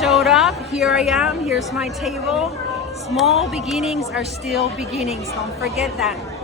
showed up. Here I am. Here's my table. Small beginnings are still beginnings. Don't forget that.